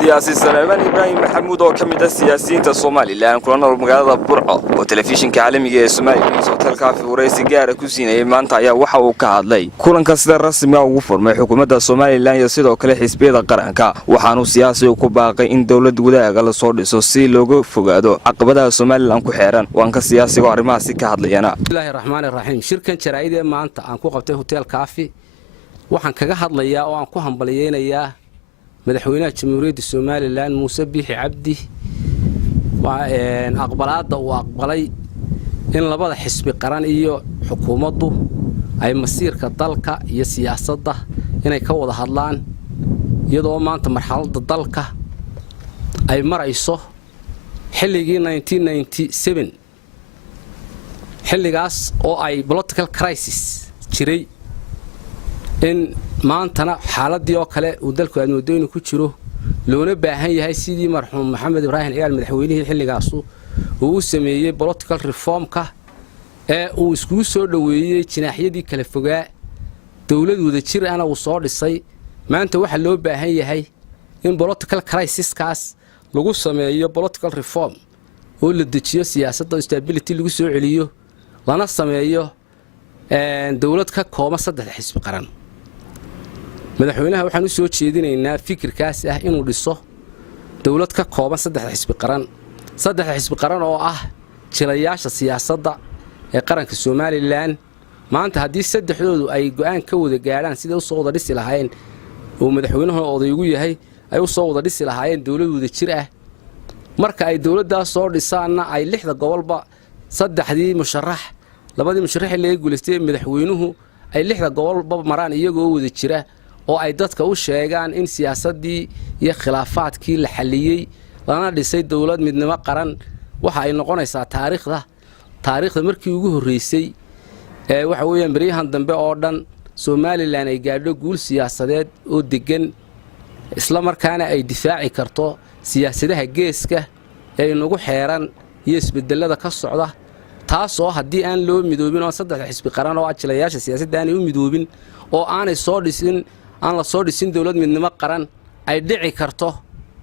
siyaasi Salmaan Ibrahim Maxamuud oo kamid ah siyaasiyiinta Soomaaliland kulana magaalada Burco oo telefishinka caalamiga ee Soomaaliya hotelka Fioreysi gaar ku siinay maanta ayaa waxa uu ka hadlay kulanka sida rasmiga ugu furmay xukuumadda Soomaaliland iyo sidoo kale xisbiyada qaranka waxaanu siyaasigu ku baaqay in dawladda wadaaga la soo dhiso si looga fogaado caqabadaha Soomaaliland ku xeeran waanka siyaasiga arrimahaasi ka hadlayana Bismillahir Rahmaanir Rahiim shirkan jaraa'id maanta aan ku qabtay hotelka waxaan kaga hadlayaa oo aan ku hambaliyeynayaa madaxweynaha Jamhuuriyadda Soomaaliland Muuse Biixi Cabdi aqbalaadda uu aqbalay in labada xisbi qaran iyo xukuumaddu ay masiirka dalka iyo siyaasadda inay ka wada hadlaan iyadoo maanta marxaladda dalka ay marayso xilligii 1997 xilligaas oo ay political crisis jiray in maantana xaaladii oo kale uu dalku aadmoodeyn ku jiro loona baahan yahay sidii marxuum Maxamed Ibrahim Ciyaal madaxweynihii xilligaas uu sameeyay political reformka ee uu isku soo dhaweeyay jinaaxyadii kala fogaa dawlad wada jir ana uu soo dhisay maanta waxa loo baahan yahay in political crisis kaas lagu sameeyo political reform oo la dejiyo siyaasadda stability lagu soo celiyo lana sameeyo dawlad ka kooban saddex xisbi qaran madaxweynaha waxaan u soo jeedinaynaa fikirkaas ah inuu dhiso dawlad ka kooban saddex xisbi qaran oo ah jilayaasha siyaasadda ee qaranka Soomaaliland maanta hadii saddexdoodu ay go'aan ka wada gaaraan sida u soo wada dhisi lahaayeen oo madaxweynuhu odaygu yahay ay u soo wada dhisi lahaayeen dawlad wada jir ah marka ay dawladdaas soo dhisaana ay lixda gobolba saddexdii musharax labadii musharax ee guuleystay madaxweynuhu ay lixda gobolba maraan iyagoo wada jira oo ay dadka u sheegaan in siyaasadii iyo khilaafaadkii la xaliyay lana dhisay dawlad midnimo qaran waxa ay noqonaysaa taariikhda markii ugu horeysay ee waxa weeyaan bariyahan dambe oo dhan Soomaaliland ay gaadho guul siyaasadeed oo degan isla markaana ay difaaci karto siyaasadaha geeska ee inagu xeeran iyo isbedelada ka socda taasoo hadii aan loo midoobin oo saddex xisbi qaran oo ajilayaasha siyaasadda aan u midoobin oo aanay soo dhisin aan la soo dhisin dawlad midnimo qaran ay dhici karto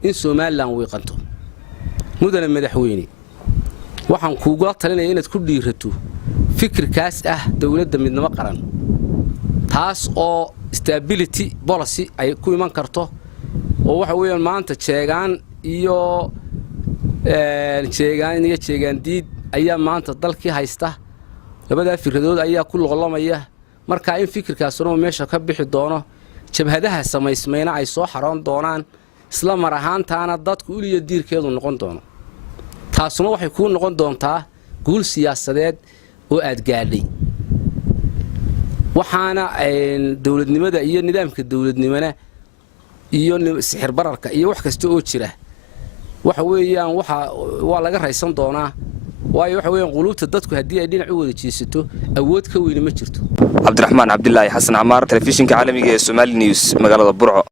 in Soomaaliland wiiqanto mudane madaxweyne waxaan kuugu talinayaa inaad ku dhiirato fikirkaas ah dawladda midnimo qaran taas oo stability policy ay ku iman karto oo waxa weeyaan maanta jeegaan diid ayaa maanta dalkii haysta labada fikradood ayaa ku loqlamaya marka in fikirkaasuna meesha ka bixi doono jabhadaha samaysmayna ay soo xaroon doonaan isla mar ahaantaana dadku uliya diirkeedu noqon doono taasuna waxay ku noqon doontaa guul siyaasadeed oo aad gaadhay waxaana dawladnimada iyo nidaamka dawladnimada iyo sixir bararka iyo wax kasta oo jira waxa weeyaan waa laga raysan doonaa waayo waxa weeyaan quluubta dadku hadii ay dhinac u wada jeesato awood ka weyn ma jirto Cabdiraxmaan Cabdillaahi Xasan Camaar telefishinka caalamiga ee Somali News magaalada Burco.